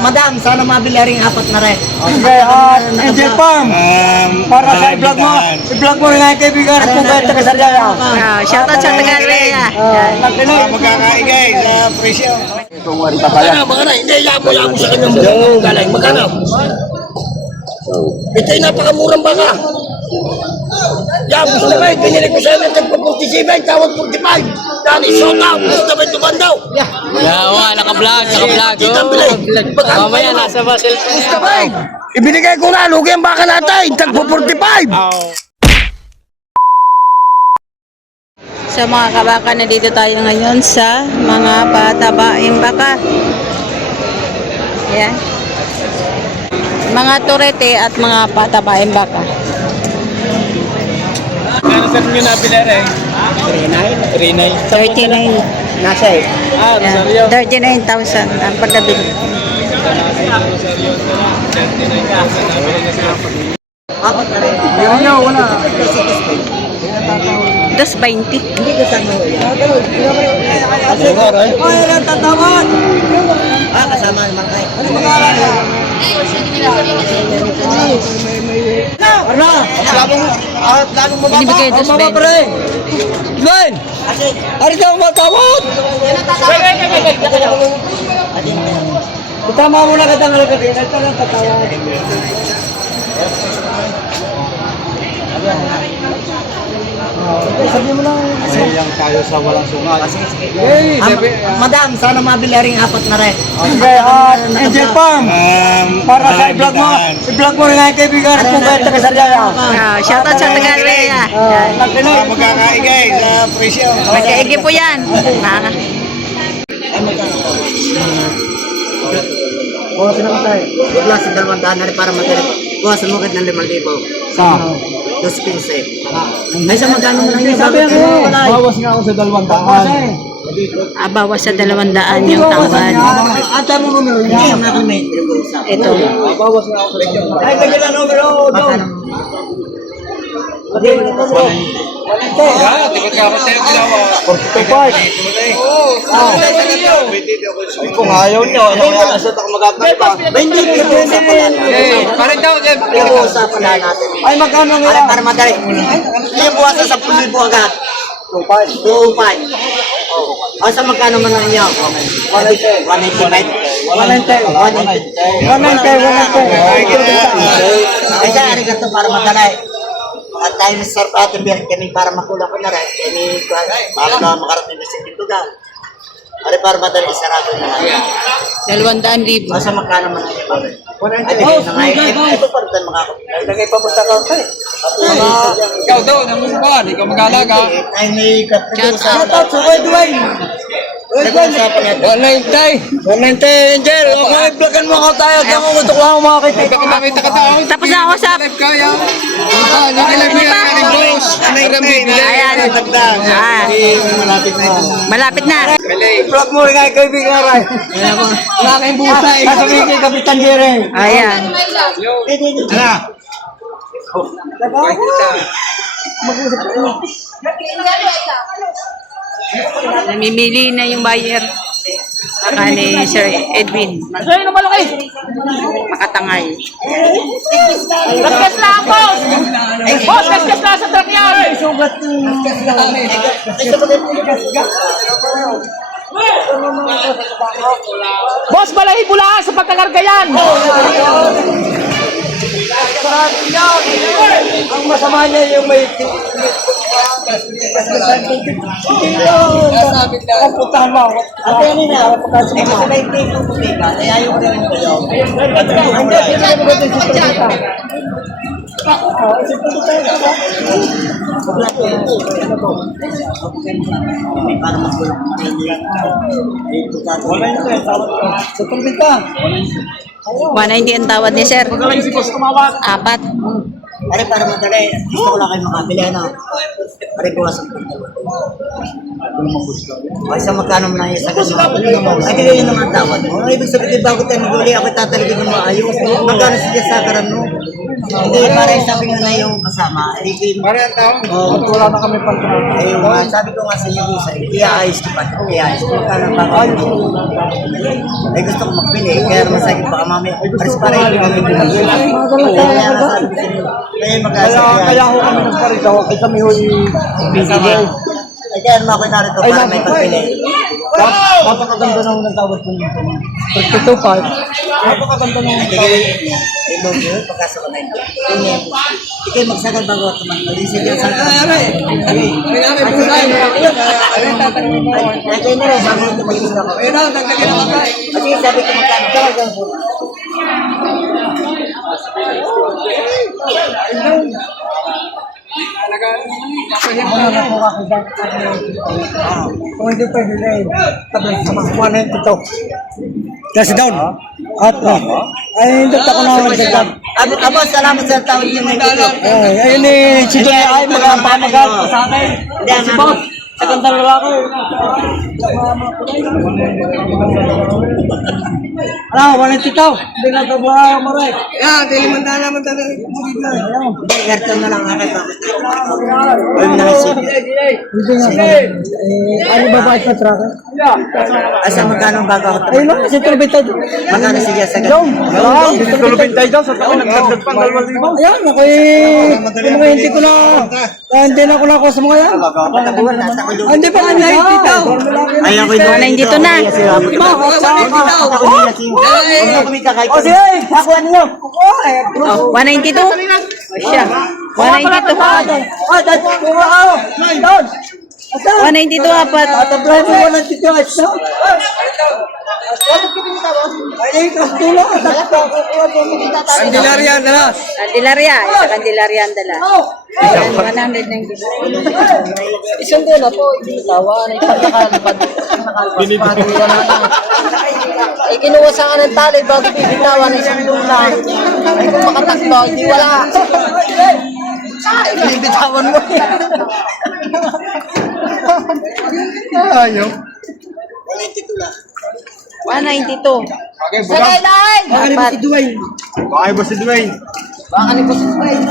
Madam, sana mabili rin apat na rin. Okay, Angel Farm. Para sa i-vlog mo rin ang kaibigan at kung kayo taga-Sariaya. Shoutout sa Tagalog. Magkakaigay sa presyo. Magkano, hindi, yamo sa kanyang galing. Magkano? Ito ay napakamurang baka. Yamo sa kayo, pinilig ko sa amin, nagpa-47, tawag 45. Dani, sold out, gusto ba ito bandaw? Oo nga, naka-vlog. Kitang bilay. Mamaya nasa Basel. Gusto ba? Ibinigay ko na, lugi ang baka natin, tagpo 45. Sa mga kabaka, nandito tayo ngayon sa mga patabaing baka. Ayan. Mga turete at mga patabaing baka. Kano saan nyo nabili rin? 39. Nasa eh. Ayan. 39,000 ang pagkabili. Apat na rin. Meron nyo, wala. 220. Hindi ko saan mo. Ay, lang tatawad. Kasama naman kayo. Ano mag-aaral yan? Ano? Lalong mababa. Binibigay Ang mama 220. pre. Glenn! Kasi, Ari ka matawad! Itama mo na katang alagad. Ito lang tatawad. Sabi mo lang. Sayang tayo sa walang sungat. Hey, Madam, sana mabili rin apat na rin. okay, Angel Farm. Para sa i-vlog mo rin ang kaibigan at kung kayo taga-Sariaya. Shoutout sa Tagalog. Magkakaigay sa presyo. Magkaigi po yan. Mga. Bukas na tayo. Plus, 200 na rin para matalik. Bukas mo kahit ng 5,000. Sa? 2.15. Ay, sa magkano mo lang yun? Sabi Bakit ako, wala eh? Bawas nga ako sa 200. Bawas sa 200 yung tawad. At mo numero niya. Hindi naman may nag-uusap. Ito. Bawas nga ako sa 200. Ay, kagila numero. Magkano? Tikot ka ako sa'yo ginawa. 45. Kung ayaw nyo, ano kaya nasat ako mag-atay pa. Hindi ko nag-uusapan lang. Parin daw, Jeff. Nag-uusapan lang natin. Ay, magkano nga? Para para madali. Yung buwas sa 10,000 agad. 2.5. O sa magkano man lang niyo? 195. 190. Ay, sa ari ka to para madali. At tayo sa Sir Patrick, kami para makulang ko na rin. Kami para na makarating na sa Pintugal. Ari para madali sarado na. 200,000. O sa magkano man lang niyo? Ay, bigay na nga. Ito pa rin makakapit. Lagay pa mo sa kaunti. Ikaw daw, nangunguhan. Ikaw mag-alaga. Ay, may Shout Shout out sa Kuya Dwayne. nag-uusapan natin. 190, Angel. Okay, vlogan mo ako tayo. Kung gusto ko ako makakita. Makita ka tao. Tapos na ako sa... Live kaya. Nakilag mo yan. Karing boss. Aram bibili. Ayan. Malapit na ito. Malapit na. Vlog mo rin nga kaibigan Ray. Wala kayong busa. Sasabihin kay Kapitan Jere. Ayan. Namimili na yung buyer. Saka ni Sir Edwin. Makatangay. Kaskas lang, boss! Boss, kaskas lang sa truck yan! Boss, balahi-bulaan sa pagkakarga yan! Ang masama niya yung may... Ang putahan mo. Ate, ano na? Kasi may tape ng putika. Ay, ayaw ko rin ko daw. Para magbulang. Sa turbita. 190 ang tawad ni Sir. Apat. Pare, para madali. Gusto ko lang kayo makabili, ano? Pare, buwas ang pagkawa. Ay, sa magkano mo na yung sagot mo? Ay, kaya yun naman tawad mo. Ibig sabihin, bago tayo mag-uli, ako tataligin ng maayos. Magkano siya sa karan mo? Hindi, para sabi ko na yung kasama. Pare ang taon. Wala na kami pagkakas. Ayun, sabi ko nga sa inyo sa iaayos ko pa. Iaayos ko ka ng pagkakas. Ay gusto ko magpili. Kaya naman sa akin baka mamaya. Pares para hindi kami pinagpili. Kaya mag-asap Kaya ako kami nagparito. Ay kami ho Sige. Ay kaya naman ako narito para may pagpili. napakaganda na ng tawag ko nito. 32.5. Napakaganda na ng tawag. Ay log yun, pagkasa ko na ito. Ikaw magsagal bago ako mag-isip yan sa akin. Ay kayo na rin, bago ito mag-isip ako. Kasi sabi ko magkano. Ano na po ako dyan? Kung hindi pwede na yun, tabi sa mga 192. Kasi down. At ay hindi ako na magsasabi. Abo, salamat sa taon yung may video. Ayun eh, si Jay ay magpapamagal ko sa akin. Si Bob, sa kandang lalaki. Ano, 192. Hindi na ito ba maray? Yan, di naman na naman talaga. Hindi, garton na lang akin. Ay, nasip. Hindi nga. Ano ba ba ito tracker? Asa magkano ang bago ako? Ayun lang, si Turbita. Magkano siya sa Yung, ganun? si Turbita daw sa taon nagdagdag pang 2,000. Ayan, ako eh, hindi ko na, hindi na ako sa mga yan. Patabuhan, nasa ko yung... Hindi pa nga daw. Ay, ako yung... Nandito na. O sige, ako ano yun? 192? O siya. 192. 192 apat. Candelaria, dalas. Candelaria. Isa Candelaria ang dala. Ayan, 192. Isang dala po, hindi tawa. Nagpagkakalapad. Ay, kinuha sa ka ng tali bago bibitawan ng isang dula. Ay, kung makatakbo, hindi wala. Ay, binibitawan mo. Ayaw. 192. Sagay, Nay! Baka ni Apat. si Dwayne. Bakay ba si Dwayne? Baka ni si Dwayne.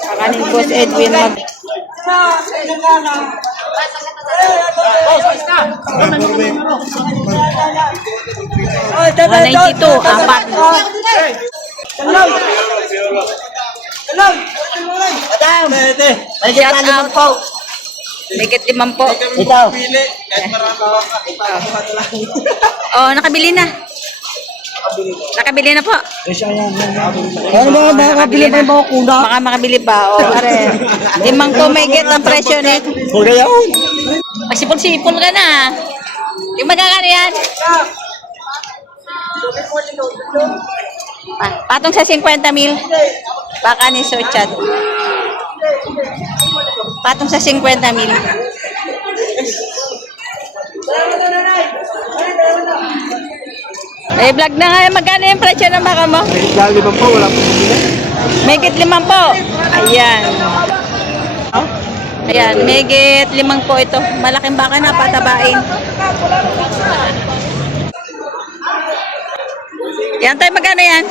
Saka ni Boss Edwin mag... Ay, 192, apat. Madam! May Shout gitna naman out. po. Megit 5 po. Ito. Oh, nakabili na. Nakabili na po. Ano ba, makakabili pa yung mga kuna? Baka makabili pa. O, are. 5 po megit ang presyo nito. Kuna yun. Magsipol-sipol ka na. Yung magkakano yan? Patong sa 50,000. Baka ni Sochad. Patong sa 50,000. Eh, vlog na nga. Magkano yung presyo ng baka mo? Dali ba po? Wala po. Megit 5 po. Ayan. Ayan, megit 5 po ito. Malaking baka na, patabain. Yan tayo, magkano yan?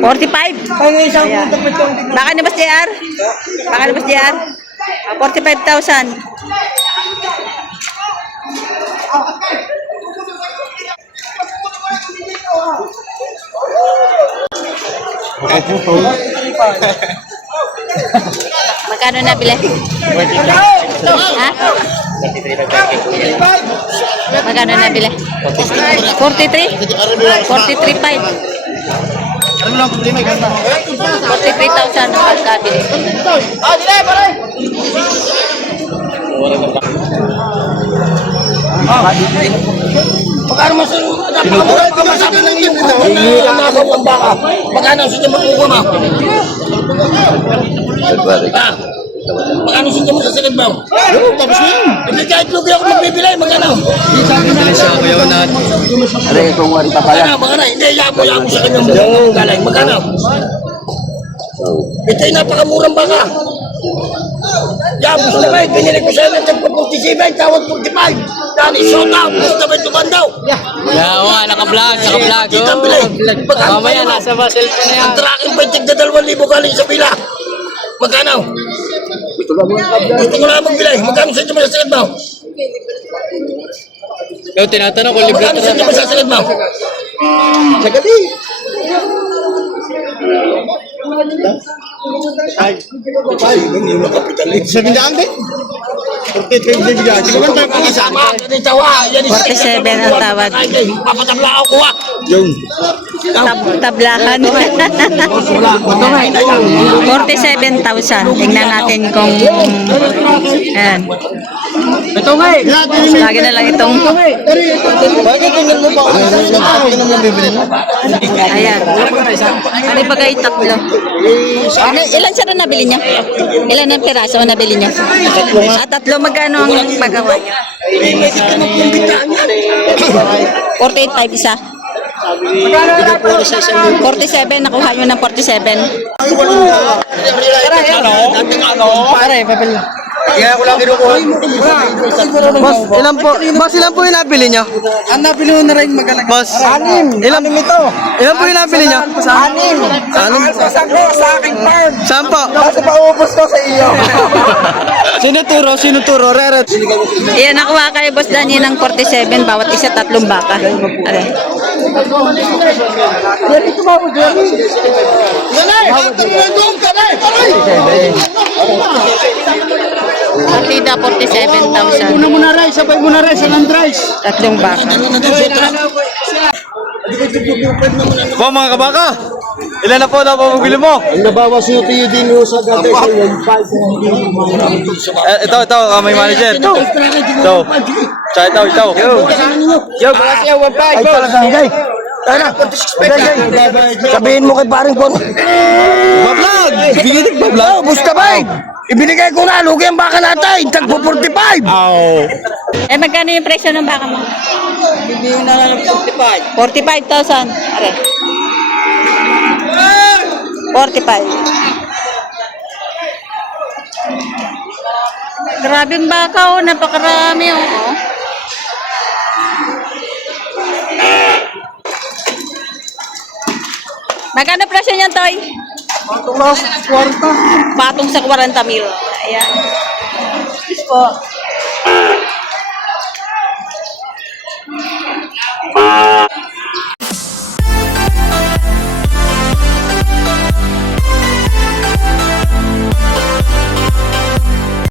45. Ay, isang Ayan. punta pa itong Baka ni Boss JR? Baka ni Boss JR? 45,000. Magkano nabili? Ha? Magkano nabili? 43? 43,500. 43,000 ang pagkabili. Magkano masunod? Napakamulat ka masabi ng yun. Nakaw ang baka. Magkano siya makukuha mo? Magkano siya mo sa silid mo? Tapos yun. Hindi kahit lugi ako magbibili. Magkano? Bili siya ako yawan na. Magkano? Hindi, yabo sa kanyang galing. Magkano? Ito ay napakamurang baka. Yan, gusto ba yun? Pinili ko sa'yo ng 47, tawad 45. Dani, sota, gusto ba yun tumandaw? Oo nga, naka-vlog. Kita bilay. Mamaya, nasa ba cellphone na yan. Ang tracking pa yung tigda 2,000 galing sa pila. Magkano? Gusto ko lang magbilay. Magkano sa inyo masasalit mo? Ikaw, tinatanong kung libre Magkano sa inyo masasalit mo? Sagali. Sabi na din. 47 ang tawad. Papatabla ako kuha. Tablahan. 47,000. Tingnan natin kung... Ayan. Ito nga eh. Lagi na lang itong... Bakit tingnan mo ba? Ano naman bibili mo? Ayan. Ano ba kayo tatlo? Ano, ilan siya na nabili niyo? Ilan ang piraso ang nabili niyo? Tatlo. Magkano ang magawa niyo? 48.5 isa. 47, nakuha nyo ng 47. Pare, papel. Kaya ko lang kinukuha. Boss, ilan po yung nabili nyo? Ang nabili mo na rin magalaga. Boss, 6. Ilan ito? Ilan po yung nabili nyo? 6. 6? Sa aking farm. Saan po? Kasi paubos ko sa iyo. Sino turo? Reret. Ayan, nakuha kay Boss Danny ng 47, bawat isa 3 baka. Are. Partida 47,000. Sabay mo na rin sa land rice. 3 baka. Po mga kabaka, ilan na po na pamabili mo? Ang nabawas yung tiyo din yung sa gati sa yung 5. Ito, may manager. Ito. Tsaka ito. Yo, gracias, 1.5. Ay talaga, guys. Tara, sabihin mo kay paring Bon. Bablog! Biginig bablog! Busta ba? Ibinigay ko na, lugi ang baka natin, tagpo 45. Eh, magkano yung presyo ng baka mo? Hindi na lang 45. 45,000. Are. 45. Grabe yung baka, oh. Napakarami, oh. Magkano presyo niyan, Toy? Patong sa 40 mil. Ayan. Yes po.